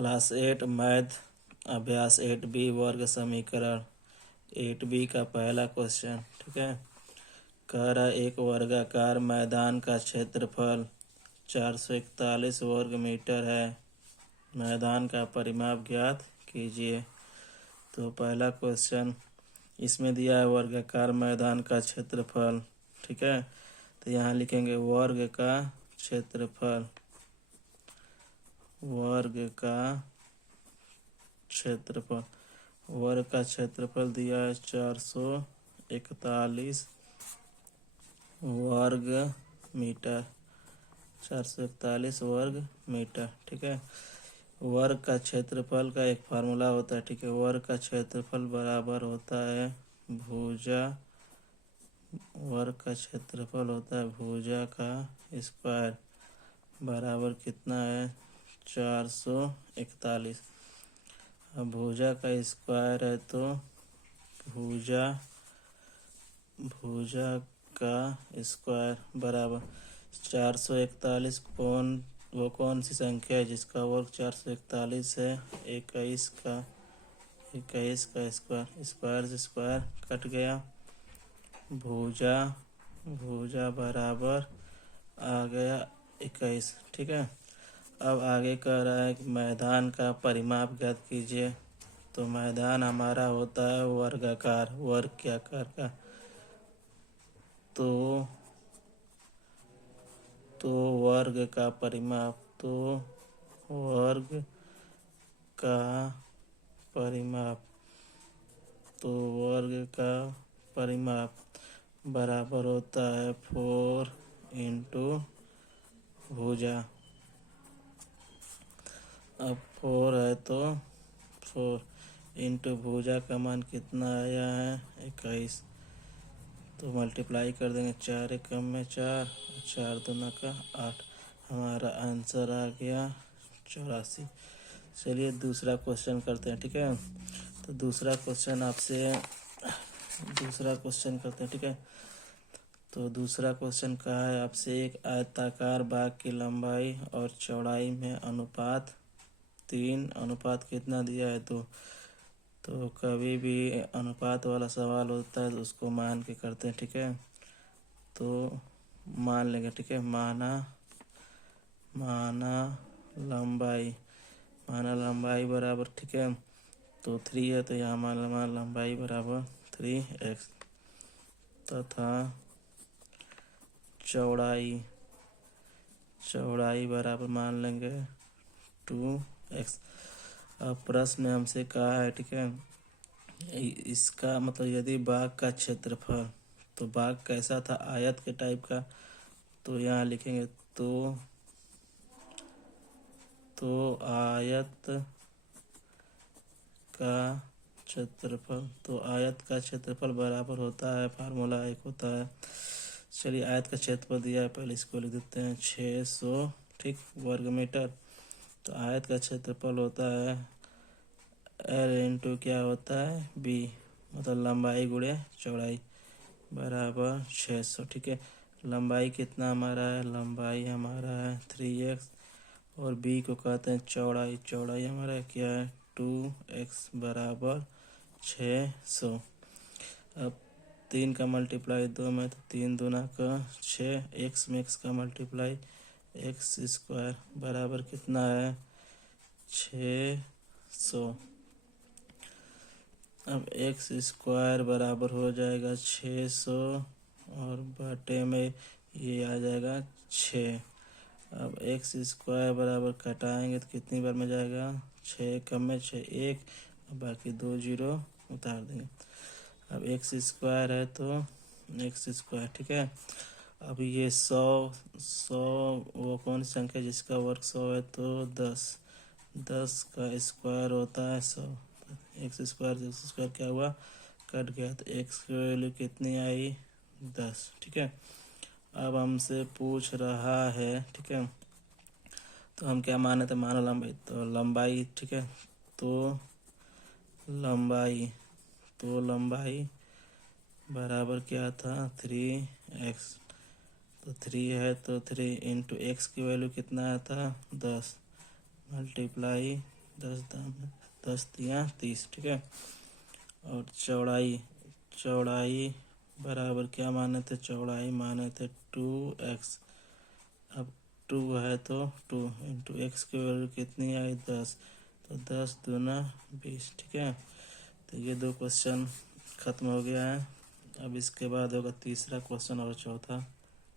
Class 8 math अभ्यास 8B वर्ग समीकरण 8B का पहला क्वेश्चन। ठीक है, कह रहा एक वर्गाकार मैदान का क्षेत्रफल 441 वर्ग मीटर है, मैदान का परिमाप ज्ञात कीजिए। तो पहला क्वेश्चन इसमें दिया है वर्गाकार मैदान का क्षेत्रफल। ठीक है, तो यहाँ लिखेंगे वर्ग का क्षेत्रफल, वर्ग का क्षेत्रफल, वर्ग का क्षेत्रफल दिया है 441 वर्ग मीटर, 441 वर्ग मीटर। ठीक है, वर्ग का क्षेत्रफल का एक फार्मूला होता है। ठीक है, वर्ग का क्षेत्रफल बराबर होता है भुजा, वर्ग का क्षेत्रफल होता है भुजा का स्क्वायर, बराबर कितना है 441। अब भुजा का स्क्वायर है तो भुजा का स्क्वायर बराबर 441 कौन सी संख्या है जिसका वर्ग 441 है? 21 का स्क्वायर, स्क्वायर से स्क्वायर कट गया, भुजा बराबर आ गया 21। ठीक है, अब आगे कह रहा है कि मैदान का परिमाप ज्ञात कीजिए। तो मैदान हमारा होता है वर्गाकार, वर्ग के आकार का। तो वर्ग का परिमाप, तो वर्ग का परिमाप, तो वर्ग का परिमाप बराबर होता है 4 इंटू भुजा। अब 4 है तो 4 इंटू भुजा का मान कितना आया है 21। तो मल्टीप्लाई कर देंगे, 4 एकम में 4, 4 दूना का 8, हमारा आंसर आ गया 84। चलिए दूसरा क्वेश्चन करते हैं। ठीक है, तो दूसरा क्वेश्चन करते हैं। ठीक है, तो दूसरा क्वेश्चन कहा है आपसे एक आयताकार बाग की लंबाई और चौड़ाई में अनुपात 3 अनुपात कितना दिया है। तो कभी भी अनुपात वाला सवाल होता है तो उसको मान के करते हैं। ठीक है, तो मान लेंगे। ठीक है, माना लंबाई बराबर, ठीक है, तो 3 है तो यहाँ माना लंबाई बराबर 3x तथा चौड़ाई बराबर मान लेंगे 2x। अब प्रश्न में हमसे कहा है, ठीक है, इसका मतलब यदि बाग का क्षेत्रफल, तो बाग कैसा था, आयत के टाइप का, तो यहाँ लिखेंगे तो आयत का क्षेत्रफल, तो आयत का क्षेत्रफल बराबर होता है, फार्मूला एक होता है। चलिए आयत का क्षेत्रफल दिया है, पहले इसको लिख देते हैं 600 ठीक वर्ग मीटर। तो आयत का क्षेत्रफल होता है L इंटू क्या होता है B, मतलब लंबाई गुणे चौड़ाई बराबर 600। ठीक है, लंबाई कितना हमारा है, लंबाई हमारा है 3x और B को कहते हैं चौड़ाई हमारा क्या है 2x बराबर 600। अब 3 का मल्टीप्लाई 2 में, तो 3 दूना का 6, x में x का मल्टीप्लाई x स्क्वायर बराबर कितना है 600। अब x स्क्वायर बराबर हो जाएगा 600 और बटे में ये आ जाएगा 6। अब x स्क्वायर बराबर कटाएंगे तो कितनी बार में जाएगा 6 कम में 6 1, बाकी 2 जीरो उतार देंगे। अब x स्क्वायर है तो x स्क्वायर। ठीक है, अब ये 100 वो कौन सी संख्या जिसका वर्ग 100 है, तो 10 का स्क्वायर होता है 100। एक्स स्क्वायर क्या हुआ, कट गया, तो x की वैल्यू कितनी आई 10। ठीक है, अब हमसे पूछ रहा है, ठीक है, तो हम क्या माने थे, माना लंबाई, तो लंबाई, ठीक है, तो लंबाई बराबर क्या था 3x। तो 3 है तो 3 इंटू एक्स की वैल्यू कितना आता 10 मल्टीप्लाई 10 दिया 30, ठीक है। और चौड़ाई, चौड़ाई बराबर क्या माने थे, चौड़ाई माने थे 2x। अब 2 है तो 2 इंटू एक्स की वैल्यू कितनी आई 10, तो 10 दूना 20, ठीक है। तो ये 2 क्वेश्चन खत्म हो गया है। अब इसके बाद होगा तीसरा क्वेश्चन और चौथा।